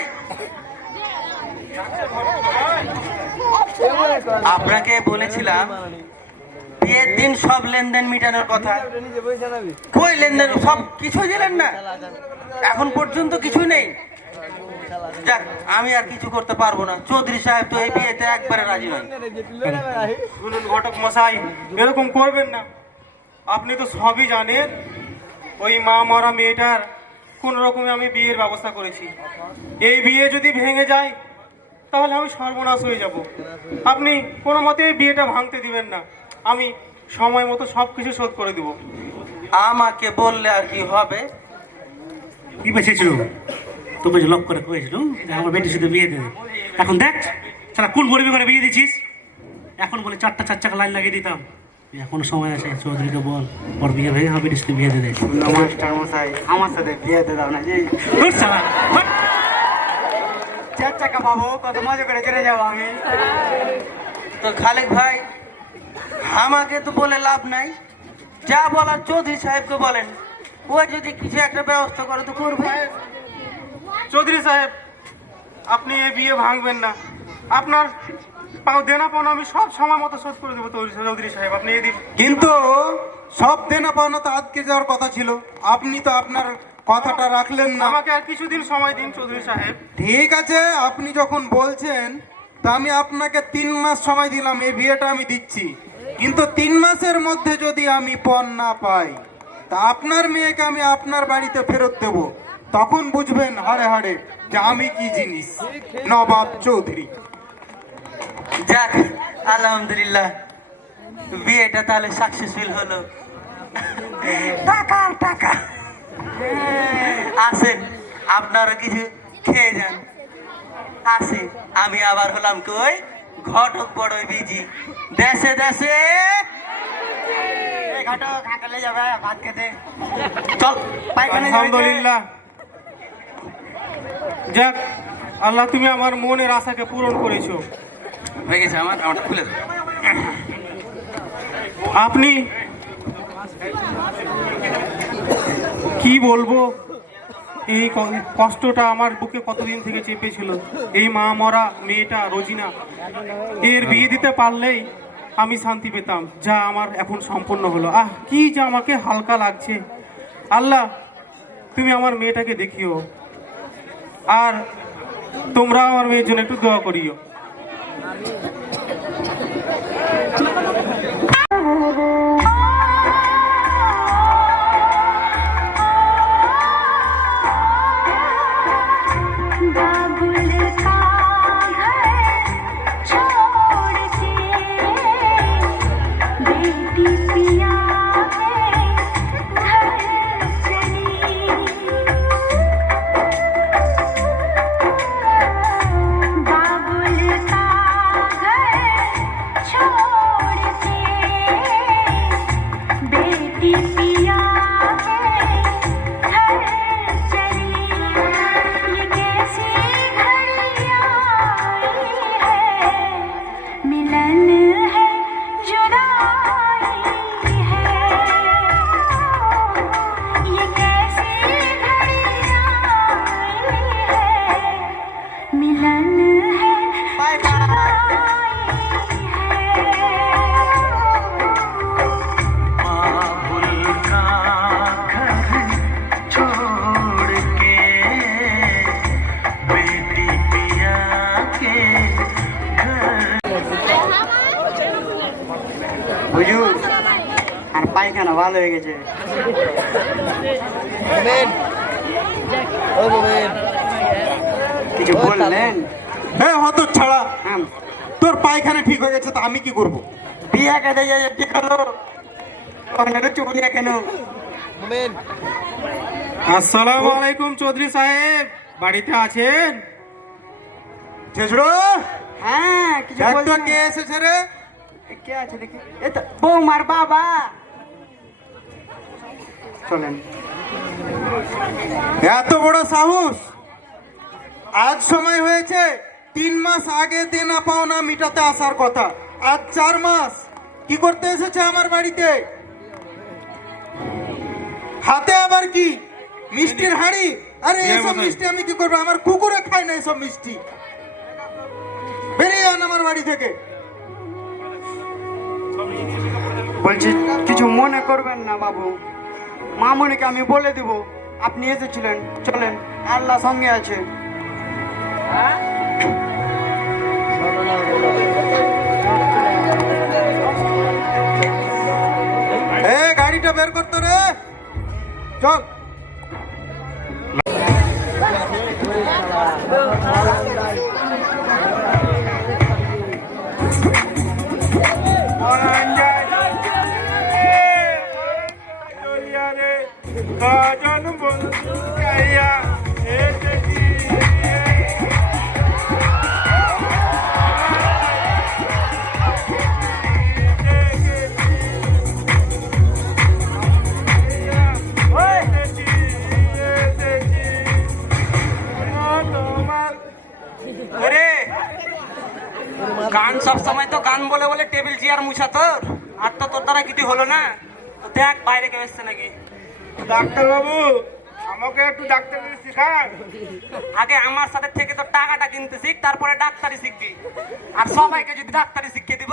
আপনাকে বলেছিলাম বিয়ের দিন সব লেনদেন মিটানোর কথা। কই লেনদেন? সব কিছু দিলেন না, এখন পর্যন্ত কিছু নেই। যাক, আমি আর কিছু করতে পারবো না। চৌধুরী সাহেব তো এই বিয়েতে একবারে রাজি নয়। শুনুন ঘটক মশাই, এরকম করবেন না। আপনি তো সবই জানেন, ওই মা মরা মেয়েটার কোন রকমে আমি বিয়ের ব্যবস্থা করেছি। এই বিয়ে যদি ভেঙে যায় তাহলে আমি সর্বনাশ হয়ে যাব। আপনি কোনো মতে এই বিয়েটা ভাঙতে দিবেন না। আমি সময় মতো সব কিছু শোধ করে দেবো। আমাকে বললে আর কি হবে? কি বেঁচেছিল তোকে যে লক করে কয়েছিল আমার বেটির সাথে বিয়ে দেবে। এখন দেখ সারা কোন গরিবি করে বিয়ে দিচ্ছিস। এখন বলে 4টা 4 চাকা লাইন লাগিয়ে দিতাম। এখনো সময় আছে, চৌধুরীকে বল ওর বিয়ে ভেঙে আমার বেটির সাথে বিয়ে দিয়ে দেয়। মাস্টার মশাই, আমার সাথে বিয়ে দিয়ে দাও না। যে ধুর শালা, ধুর। 4 চাকা পাবো, কত মজা করে চলে যাবো আমি। তো খালেক ভাই, আমাকে তো বলে লাভ নাই। যা বলার চৌধুরী সাহেবকে বলেন, ও যদি কিছু একটা ব্যবস্থা করে তো করবে। চৌধুরী সাহেব, আপনি এই বিয়ে ভাঙবেন না। আপনার দেনা পাওনা আমি সব সময় মতো শোধ করে দেবো। চৌধুরী সাহেব, আপনি এই দিন। কিন্তু সব দেনা পাওনা তো আজকে যাওয়ার কথা ছিল, আপনি তো আপনার কথাটা রাখলেন না। আমাকে আর কিছুদিন সময় দিন চৌধুরী সাহেব। ঠিক আছে, আপনি যখন বলছেন তা আমি আপনাকে 3 মাস সময় দিলাম, এই বিয়েটা আমি দিচ্ছি। কিন্তু 3 মাসের মধ্যে যদি আমি পণ না পাই তা আপনার মেয়েকে আমি আপনার বাড়িতে ফেরত দেব। তখন বুঝবেন হাড়ে হাড়ে যে আমি কি জিনিস, নবাব চৌধুরী। যাক, আলহামদুলিল্লাহ, বিয়েটা তাহলে সাকসেসফুল হলো। টাকা টাকা আসেন, আপনারা কিছু খেয়ে যান। আসে, আমি আবার হলাম কই ঘটক বড় বিজি। দেশে দেশে ঘটক হাঁটালে যাবে ভাত খেতে। চল পায়খানা যাবে। আলহামদুলিল্লাহ, যাক আল্লাহ, তুমি আমার মনের আশাকে পূরণ করেছো। হয়ে গেছে, আমারটা খুলে দাও। আপনি কি বলবো, এই কষ্টটা আমার বুকে কতদিন থেকে চেপেছিল। এই মা মরা মেয়েটা রোজিনা, এর বিয়ে দিতে পারলেই আমি শান্তি পেতাম, যা আমার এখন সম্পূর্ণ হলো। কি যা আমাকে হালকা লাগছে। আল্লাহ, তুমি আমার মেয়েটাকে দেখিও, আর তোমরা আমার মেয়ের জন্য একটু দোয়া করিও। হুজুর, আর পায়খানা ভালো হয়ে গেছে। কিছু বললেন? হ্যাঁ, হতো ছাড়া, তোর পায়খানা ঠিক হয়ে গেছে, তো আমি কি করব? বিয়া কেটে যায় ঠিক হলো, চুনিয়া কেন? আসসালামু আলাইকুম চৌধুরী সাহেব, বাড়িতে আছেন? হ্যাঁ, কিছু বলছেন? কে এসেছে রে? কে আছে দেখি? এ তো বৌমার বাবা। চলেন। এত বড় সাহস! আজ সময় হয়েছে 3 মাস আগে দেনা পাওনা মিটাতে আসার কথা, আজ 4 মাস। কি করতে এসেছে আমার বাড়িতে? হাতে আবার কি? মিষ্টির হাঁড়ি? আরে এসব মিষ্টি আমি কি করবো? আমার কুকুরে খায় না এসব মিষ্টি। বেরিয়ে যান আমার বাড়ি থেকে। বলছি কিছু মনে করবেন না বাবু, মামুনিকে আমি বলে দিব আপনি এসেছিলেন। চলেন, আল্লাহ সঙ্গে আছে। গাড়িটা বের করতো রে, চল। গান সব সময় তো গান বলে বলে টেবিল চেয়ার মুছা তোর, আর তো তোর দ্বারা কিছু হলো না। তো দেখ বাইরে কেউ এসছে নাকি। ডাক্তার বাবু, আমাকে একটু ডাক্তারি শেখান। আগে আমার সাথে থেকে তো টাকাটা কিনতে শিখ, তারপরে ডাক্তারি শিখবি। আর সবাইকে যদি ডাক্তারি শিখিয়ে দিব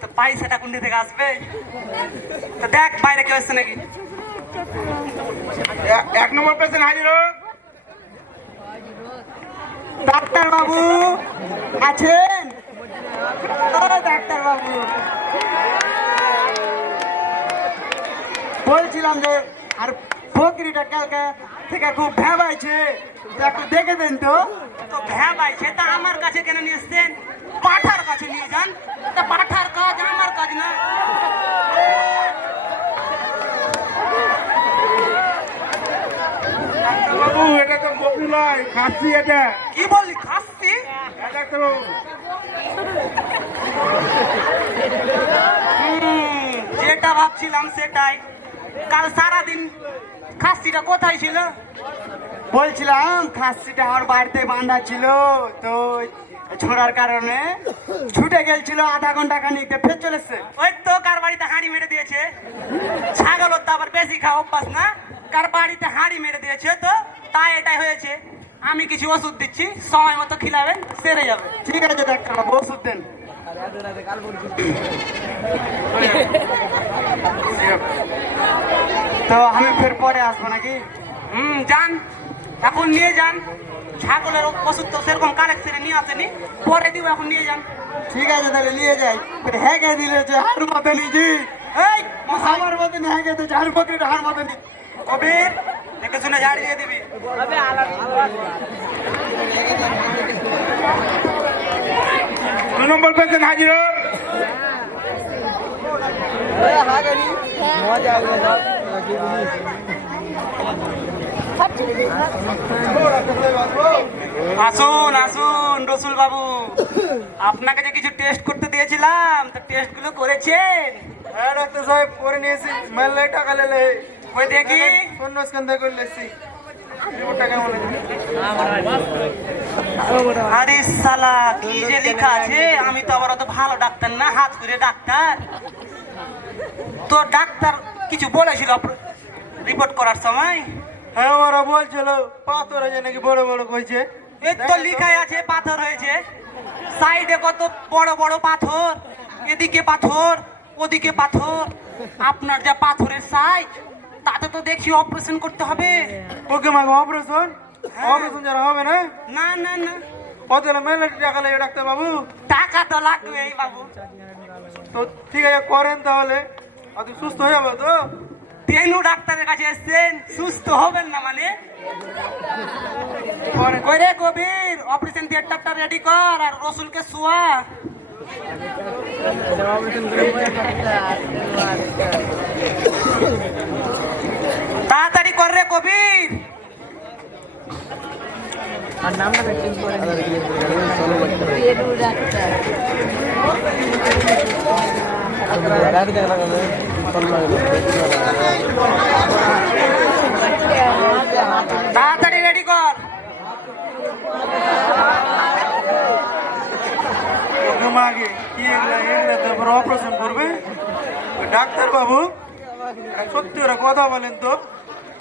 তো পয়সাটা কোন থেকে আসবে? তো দেখ বাইরে কেউ এসছে নাকি। 1 নম্বর পেশেন্ট হাজির হোক। ডাক্তার বাবু আছেন? ডাক্তার বাবু বলছিলাম যে আর বকরিটা কালকে থেকে খুব ভেবাইছে, একটু দেখে দেন তো। তো ভেবাইছে তা আমার কাছে কেন নিয়ে এসছেন? পাঠার কাছে নিয়ে যান। তা পাঠার কাজ আমার কাজ না। বাবু, এটা তো বকরি নয়, খাসি। এটা কি বললি? খাসি? ডাক্তার বাবু, যেটা ভাবছিলাম সেটাই। কাল সারাদিন খাসিটা কোথায় ছিল? বলছিলাম খাসিটা আমার বাড়িতে বাঁধা ছিল, তো ছোড়ার কারণে ছুটে গেছিল, আধা ঘন্টা খানিকতে ফের চলেছে। ওই তো কার বাড়িতে হাঁড়ি মেরে দিয়েছে। ছাগলের তো আবার বেশি খাওয়া অভ্যাস না, কার বাড়িতে হাঁড়ি মেরে দিয়েছে, তো তাই এটাই হয়েছে। আমি কিছু ওষুধ দিচ্ছি, সময় মতো খিলাবেন, সেরে যাবে। ঠিক আছে ডাক্তার বাবু, ওষুধ দেন। তো আমি ফের পরে আসবো নাকি? যান, এখন নিয়ে যান। ছাগলের ওষুধ তো সেরকম কালেকশনে নিয়ে আসেনি, পরে দিব, এখন নিয়ে যান। ঠিক আছে তাহলে নিয়ে যাই। হ্যাঁ গে দিলে যে হার মতো নিজি, এই আমার মতো হ্যাঁ গে তো হার বকরিটা হার মতো নি। কবির দেখে শুনে ঝাড় দিয়ে দিবি। নম্বর পেশেন্ট হাজির হোক। আসুন আসুন রসুল বাবু, আপনাকে যে কিছু টেস্ট করতে দিয়েছিলাম, তো টেস্ট গুলো করেছেন? হ্যাঁ ডাক্তার সাহেব, করে নিয়েছি। মেলায় টাকা লেলে ওই দেখি। শূন্য স্কন্ধে করে লেছি। রিপোর্টটা কেমন হয়েছে? আরে শালা, কি যে লেখা আছে! আমি তো আবার অত ভালো ডাক্তার না, হাত করে ডাক্তার। তো ডাক্তার কিছু বলেছিল রিপোর্ট করার সময়? হ্যাঁ, ওরা বলছিল পাথর হয়েছে নাকি, বড় বড় কইছে। এই তো লিখাই আছে পাথর হয়েছে, সাইডে কত বড় বড় পাথর, এদিকে পাথর, ওদিকে পাথর। আপনার যা পাথরের সাইজ, তাতে তো দেখি অপারেশন করতে হবে। ওকে মাগো, অপারেশন? অপারেশন যারা হবে না? না না না, কত মেলা টাকা লাগে ডাক্তার বাবু? টাকা তো লাগবেই বাবু। তো ঠিক আছে, করেন তাহলে। আপনি সুস্থ হয়ে যাবে তো? তেনু ডাক্তারের কাছে এসছেন, সুস্থ হবেন না মানে? করে কবির, অপারেশন থিয়েটারটা রেডি কর আর রসুলকে শোয়া। তাড়াতাড়ি কর রে কবির। সত্যি ওরা কথা বলেন তো,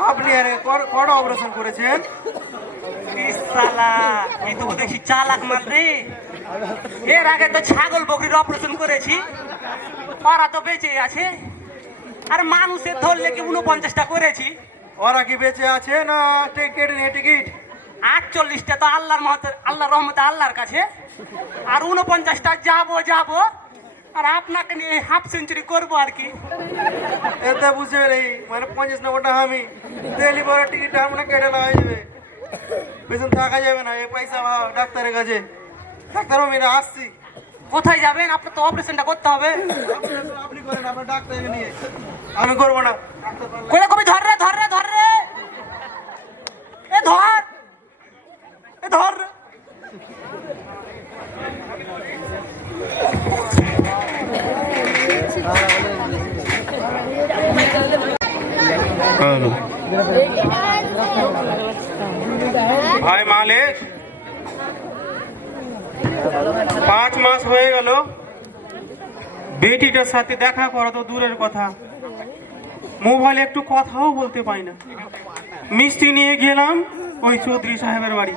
আপনি আরে কটা অপারেশন করেছেন? এই তো দেখি চালাক মাল রে। এর আগে তো ছাগল বকরির অপারেশন করেছি, ওরা তো বেঁচে আছে। আর মানুষের ধরলে কি 49টা করেছি। ওরা কি বেঁচে আছে না টিকিট নিয়ে টিকিট? 48টা তো আল্লাহর রহমতে আল্লাহর কাছে, আর 49টা যাবো আর আপনাকে নিয়ে হাফ সেঞ্চুরি করবো আর কি। এতে বুঝে নেই, মানে 50 নম্বরটা আমি দিল্লি বড় টিকিট আমরা কেটে নেওয়া যাবে, বেতন থাকা যাবে না। এই পয়সা ডাক্তারের কাছে, ডাক্তার আমি আসছি। কোথায় যাবেন? আপনার তো অপারেশনটা করতে হবে। আপনি করেন, আপনার ডাক্তারকে নিয়ে। আমি করবো না। কোলে কবি ধর রে এ ধর ভাই মালিক, 5 মাস হয়ে গেল বেটিটার সাথে দেখা করা তো দূরের কথা, মোবাইলে একটু কথাও বলতে পাই না। মিষ্টি নিয়ে গেলাম ওই চৌধুরী সাহেবের বাড়ি,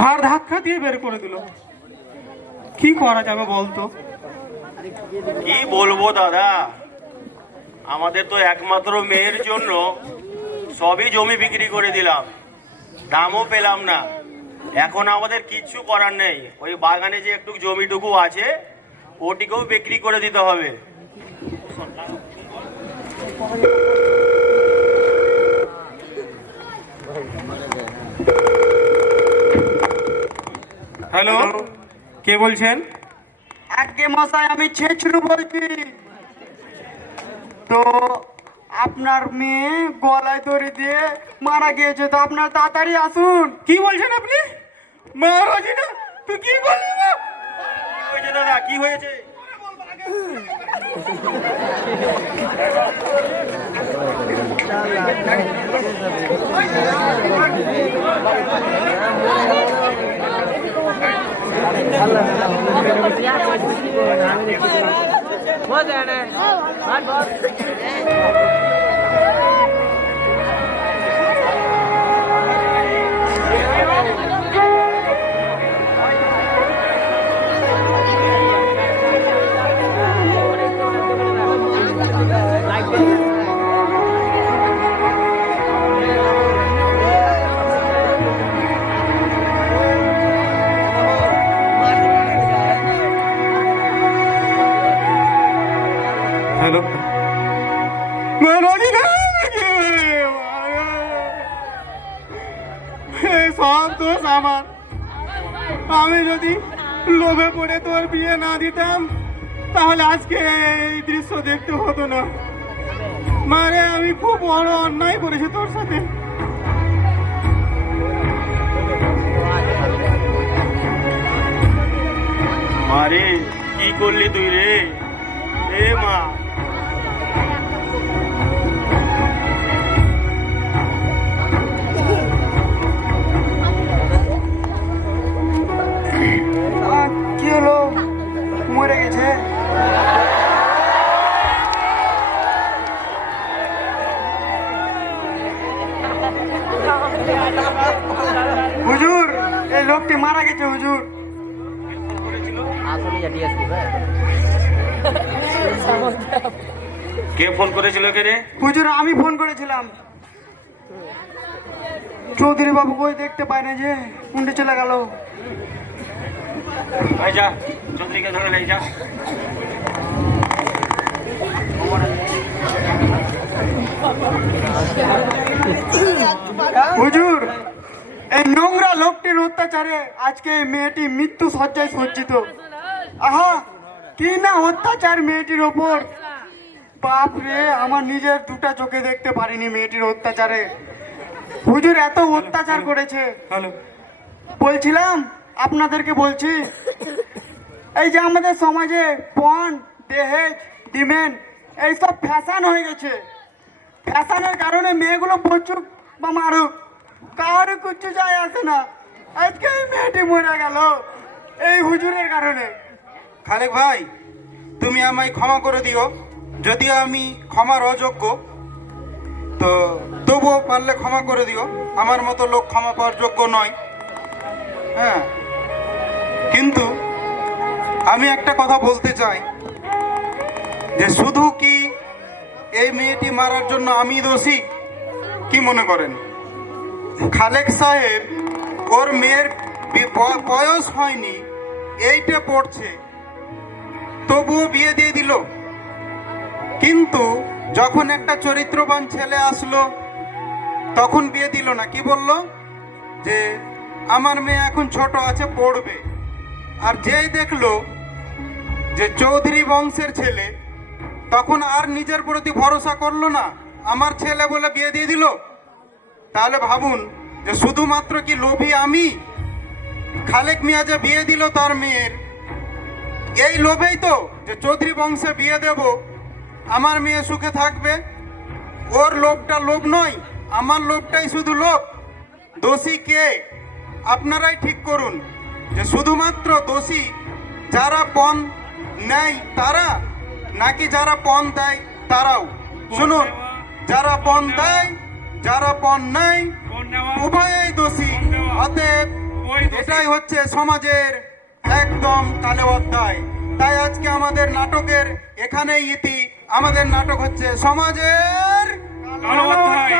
ঘাড় ধাক্কা দিয়ে বের করে দিল। কি করা যাবে বলতো? কি বলবো দাদা, আমাদের তো একমাত্র মেয়ের জন্য সবই জমি বিক্রি করে দিলাম, দামও পেলাম না। এখন আমাদের কিচ্ছু করার নেই, ওই বাগানে যে একটু জমিটুকু আছে ওটিকেও বিক্রি করে দিতে হবে। হ্যালো, কে বলছেন? আগে মশাই আমি ছেছরু বলছি। তো আপনার মেয়ে গলায় দড়ি দিয়ে মারা গিয়েছে, তো আপনার তাড়াতাড়ি আসুন। কি বলছেন আপনি? মহারাজি না, তুই কি বললি? কি হয়েছে দাদা, কি হয়েছে? হ্যালো, সব দোষ আমার। আমি যদি লোভে পড়ে তোর বিয়ে না দিতাম তাহলে আজকে এই দৃশ্য দেখতে হতো না। মারে, আমি খুব বড় অন্যায় করেছি তোর সাথে। মারে, কি করলি তুই রে? এ মা, কি হলো, মরে গেছে? হুজুর, এই লোকটি মারা গেছে হুজুর। কে ফোন করেছিল কে রে? হুজুর আমি ফোন করেছিলাম। চৌধুরী বাবু কই দেখতে পায় না, যে উন্ডে চলে গেল। ভাই যা, চৌধুরীকে ধরে লাই যা। হুজুর, এই নোংরা লোকটির অত্যাচারে আজকে এই মেয়েটি মৃত্যু শয্যায় সজ্জিত। আহা, কি না অত্যাচার মেয়েটির ওপর! বাপরে, আমার নিজের দুটা চোখে দেখতে পারিনি মেয়েটির অত্যাচারে। হুজুর এত অত্যাচার করেছে। হ্যালো, বলছিলাম আপনাদেরকে বলছি, এই যে আমাদের সমাজে পণ, দহেজ, ডিমেন্ড এইসব ফ্যাশন হয়ে গেছে। ফ্যাশনের কারণে মেয়েগুলো বচুক বা মারুক, কারো কিচ্ছু যায় আসে না। আজকে এই মেয়েটি মরে গেল এই হুজুরের কারণে। খালেক ভাই, তুমি আমায় ক্ষমা করে দিও। যদিও আমি ক্ষমার অযোগ্য, তো তবুও পারলে ক্ষমা করে দিও। আমার মতো লোক ক্ষমা পাওয়ার যোগ্য নয়। হ্যাঁ, কিন্তু আমি একটা কথা বলতে চাই যে শুধু কি এই মেয়েটি মারার জন্য আমি দোষী? কি মনে করেন? খালেক সাহেব ওর মেয়ের বয়স হয়নি, 8-এ পড়ছে, তবুও বিয়ে দিয়ে দিল। কিন্তু যখন একটা চরিত্রবান ছেলে আসলো তখন বিয়ে দিল না। কি বলল? যে আমার মেয়ে এখন ছোট আছে, পড়বে। আর যেই দেখলো যে চৌধুরী বংশের ছেলে, তখন আর নিজের প্রতি ভরসা করলো না, আমার ছেলে বলে বিয়ে দিয়ে দিল। তাহলে ভাবুন যে শুধুমাত্র কি লোভী আমি? খালেক মিয়া যে বিয়ে দিল তার মেয়ের, এই লোভেই তো যে চৌধুরী বংশে বিয়ে দেব, আমার মেয়ে সুখে থাকবে। ওর লোভটা লোভ নয়, আমার লোভটাই শুধু লোভ। দোষী কে? আপনারাই ঠিক করুন যে শুধুমাত্র দোষী যারা পণ নেয় তারা, নাকি যারা পণ দেয় তারাও? শুনুন, যারা পণ দেয়, যারা পণ নেয়, উভয়ই দোষী। অতএব এটাই হচ্ছে সমাজের একদম কালো অধ্যায়। তাই আজকে আমাদের নাটকের এখানেই ইতি। আমাদের নাটক হচ্ছে সমাজের কালো অধ্যায়।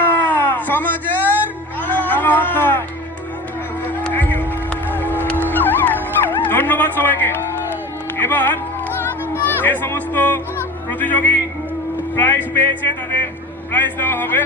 সমাজের কালো অধ্যায়। ধন্যবাদ সবাইকে। এবার যে সমস্ত প্রতিযোগী প্রাইজ পেয়েছে তাদের প্রাইজ দেওয়া হবে।